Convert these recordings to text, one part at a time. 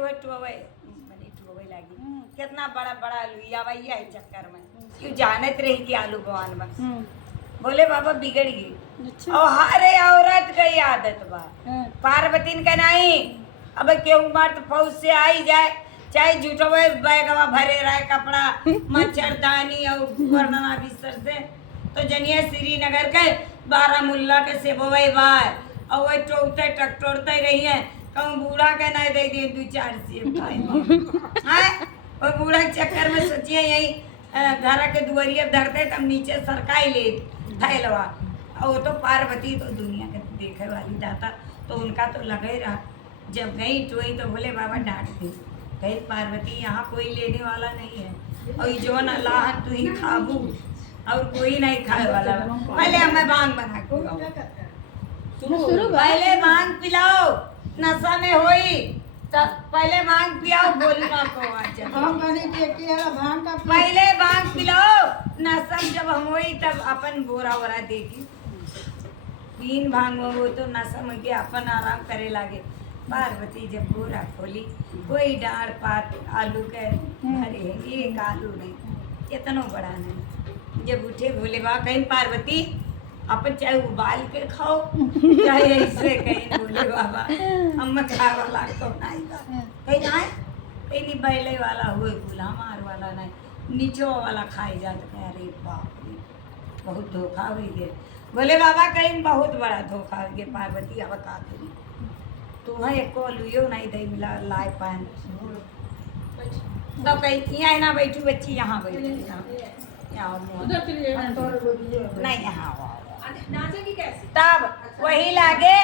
वो टोवे मने टोवे लागी कितना बड़ा बड़ा लुइया भैया है चक्कर में क्यों जानत रही कि आलू भगवान में बोले बाबा बिगड़ गई और हर औरत की आदत बा पार्वती का नहीं अब केहू मर्द फौज से आई जाए चाहे झूठो बैगवा भरे रहे कपड़ा मच्छरदानी और वर्णना बिस्तर से तो जनिए श्रीनगर के बारामुल्ला के सेबोई बाय और वही टोकते टकटोरते रही है कहूँ बूढ़ा के नहीं दे दिए 2-4 सेब खाए और बूढ़ा के चक्कर में सोचिए यही घर के दुआरिया धरते तब नीचे सरकाई ले थैलवा और वो तो पार्वती तो दुनिया के देखे वाली दाता तो उनका तो लगे रहा जब गई टोई तो बोले बाबा डांट दी कही पार्वती यहाँ कोई लेने वाला नहीं है और जो न अल्लाह तू ही खाबू और कोई नहीं खाए वाला पहले हमें भांग बना के पहले भांग पिलाओ नशा में होई तब पहले भांग पिलाओ बोलना को पहले भांग पिलाओ नशा जब हम होई तब अपन बोरा वोरा देखी 3 भांग हो तो नशा में के अपन आराम करे लागे पार्वती जब बोरा खोली कोई डाढ़ पात आलू के भरे है एक आलू नहीं इतना बड़ा नहीं जब उठे भोले बाबा कहीं पार्वती अपन चाहे उबाल के खाओ चाहे ऐसे कहीं भोले बाबा हम खाए वाला तो नहीं कहीं ना कहीं नहीं बैले वाला हुए गुला मार वाला नहीं नीचो वाला खाई जाते अरे बाप रे बहुत धोखा हो गए भोले बाबा कहीं बहुत बड़ा धोखा हो गया पार्वती अब का करी तुम्हें एक लुयो नहीं दे मिला लाए पान तो कहीं यहाँ ना बैठू बच्ची यहाँ बैठी नहीं यहाँ तब वही लागे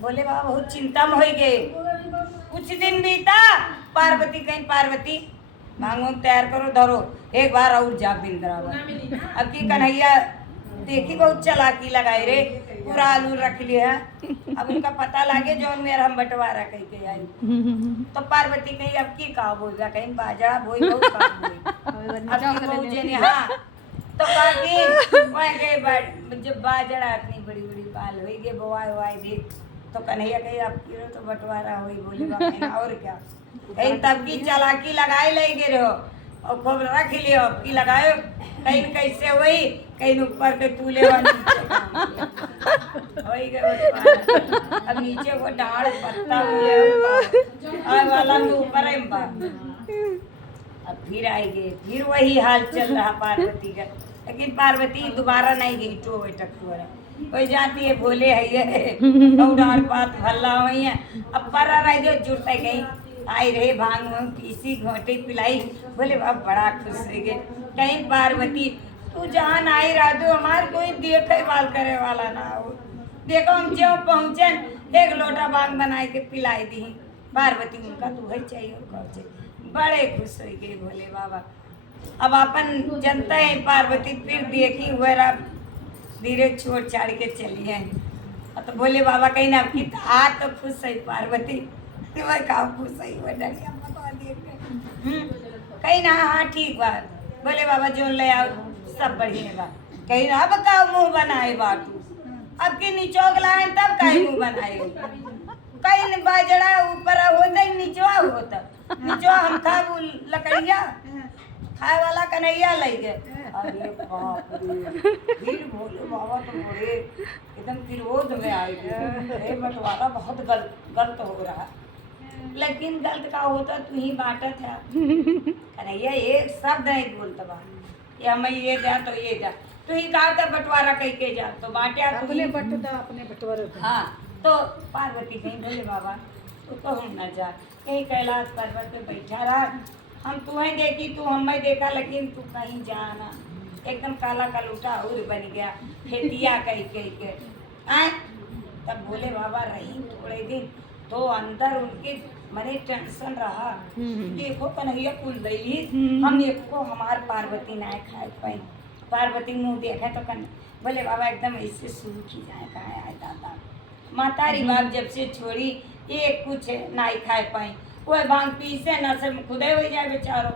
बोले बाबा बहुत चिंता में हो गए कुछ दिन बीता पार्वती कहीं पार्वती भांगो तैयार करो धरो एक बार और जा बिंद्रावन अब की कन्हैया देखी बहुत चालाकी लगाई रे पूरा आलू रख लिया अब उनका पता लागे जो मेरा हम बंटवारा कह के आई तो पार्वती कहीं अब की कहा बोल कहीं बाजरा बोई बहुत हाँ तो बाकी जब बाजरा इतनी बड़ी बड़ी बाल हुई गे बोआई वाई देख तो कन्हैया कहीं अब की तो बंटवारा हुई बोले और क्या कहीं तब की चालाकी लगाए ले गे रहो और खूब रख लियो अब की लगाए कहीं कैसे हुई कहीं ऊपर के तूले अब नीचे वो डाढ़ पत्ता वाला ऊपर अब फिर आएंगे फिर वही हाल चल रहा पार्वती का लेकिन पार्वती दोबारा नहीं गई टोवे टकटोरा कोई जाती है भोले है ये डाढ़ पात भल्ला हुई है अब पर रह जो जुड़ते गई आई रहे भांग वांग पीसी घोटे पिलाई बोले बाप बड़ा खुश रह गए कहीं पार्वती तू जहाँ आई रहा दो हमारे कोई देखे बाल करे वाला ना हो देखो हम जो पहुँचे एक लोटा भांग बना के पिलाई दी पार्वती उनका तू है चाहिए और कौन चाहिए बड़े खुश हो गए भोले बाबा अब अपन जनता है पार्वती फिर देखी हुआ धीरे छोड़ छाड़ के चली है तो भोले बाबा कहीं ना कि आ तो खुश है पार्वती वह का खुश है वो डरिया कहीं ना हाँ ठीक बात बोले बाबा जो ले आओ सब बढ़िया बात कहीं ना अब का मुंह बनाए बाटू अब की निचोक लाए तब का मुंह बनाए कहीं बाजड़ा ऊपर होता ही निचवा होता निचवा हम खा लकड़िया खाए वाला कन्हैया ले गए अरे बाप रे फिर भोले बाबा तो बड़े एकदम विरोध में आए गए बंटवारा बहुत गलत हो रहा लेकिन गलत का होता तू ही बांटा था कन्हैया एक शब्द नहीं बोलता बा ये हमें ये जा तो ये जा तू ही कहा था बंटवारा कह के जा तो बांटे अपने बंटता अपने बंटवारा हाँ तो पार्वती कहीं बोले बाबा तू तो हम न जा कहीं कैलाश पर्वत पे बैठा रहा हम तुम्हें देखी तू हमें देखा लेकिन तू कहीं जाना एकदम काला कलूटा और बन गया फेतिया कह के आए तब बोले बाबा रही थोड़े दिन तो अंदर उनके मने टेंशन रहा देखो कन्हैया कुल दैली हम एक को हमार पार्वती ना खाए पाई पार्वती मुँह देखे तो बोले बाबा एकदम ऐसे शुरू की जाए कहाँ आए दादा मातारी बाप जब से छोड़ी ये कुछ नाई खाए पाई कोई भांग पीसे न से खुदे हो जाए बेचारो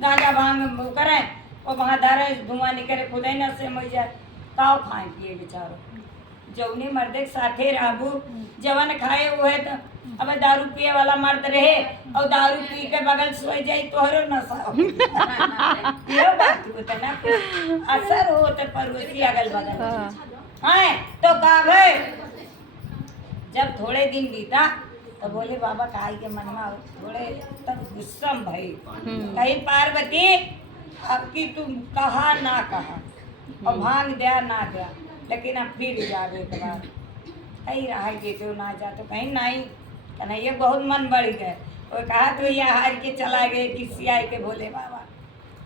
गांजा भांग करे वो वहाँ धारे धुआं निकले खुदे न से मर जाए ताव खाए पिए बेचारो जौने मर्दे के साथे रहबू जवन खाए वो है तो अब दारू पिए वाला मर्द रहे और दारू पी के बगल सोई जाई तोहरो नशा हो यो बात होता ना असर हो तो पड़ोसी अगल बगल हाँ तो का भाई जब थोड़े दिन बीता तो बोले बाबा काई के मन में थोड़े तब गुस्सा में भाई कहीं पार्वती अब की तुम कहा ना कहा और भांग दिया ना दिया लेकिन अब फिर जावे एक बार कहीं रहा देते हो ना जा तो कहीं नहीं कन्हैया बहुत मन बढ़ गए वो कहा तो ये हार के चला गए किसी आए के बोले बाबा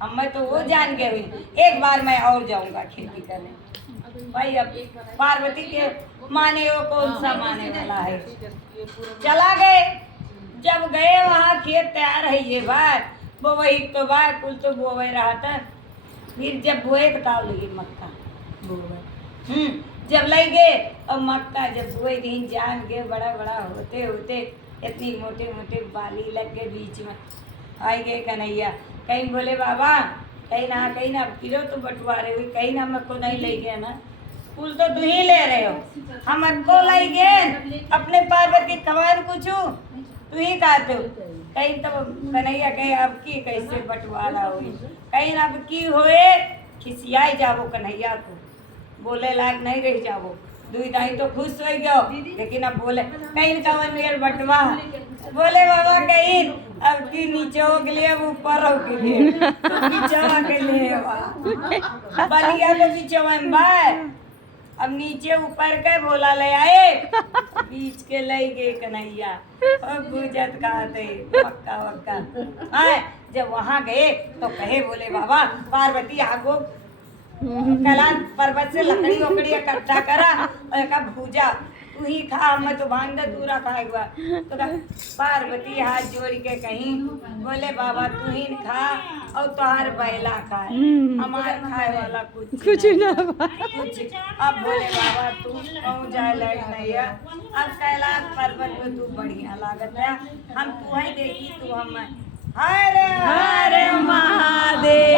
हम मैं तो वो जान गए हुई एक बार मैं और जाऊंगा खेती करने भाई अब पार्वती के माने वो कौन सा माने वाला है चला गए जब गए वहाँ खेत तैयार है ये बात वो वही तो बात कुल तो बोवे रहा था फिर जब बोए तो का लगी मक्का बोवे जब लग गए और मक्का जब बोए दिन जान गए बड़ा बड़ा होते होते इतनी मोटे मोटे बाली लग गए बीच में आई गए कन्हैया कहीं बोले बाबा कहीं ना किलो तो बंटवारे हुई कहीं ना हमको नहीं ले गया ना कुल तो तू ही ले रहे हो हमको ले गए अपने पार्वती कमान पूछू तू ही कहते हो कहीं तो कन्हैया कहीं अब की कैसे बंटवारा हुई कहीं अब की होए खिसियाई जाबो कन्हैया को बोले लायक नहीं रह जाबो दुई दाई तो खुश हो गयो लेकिन अब बोले कहीं का मेर बटवा बोले बाबा कहीं अब की नीचे हो के लिए अब ऊपर हो के लिए नीचे के लिए बलिया के नीचे में बाय अब नीचे ऊपर के बोला ले आए बीच के ले गए कन्हैया और गुजत कहते पक्का वक्का हाँ जब वहाँ गए तो कहे बोले बाबा पार्वती आगो कला पर्वत से लकड़ी वकड़ी इकट्ठा करा और का भूजा तू ही खा मैं तो भांग दे दूरा खाएगा तो पार्वती हाथ जोड़ के कहीं बोले बाबा तू ही खा और तुहार बैला खाए हमार खाए वाला कुछ ना कुछ अब बोले बाबा तू कहूँ जाए लायक नहीं है अब कैलाश पर्वत में तू बढ़िया लागत है हम तू ही देखी तू हम हरे हरे महादेव।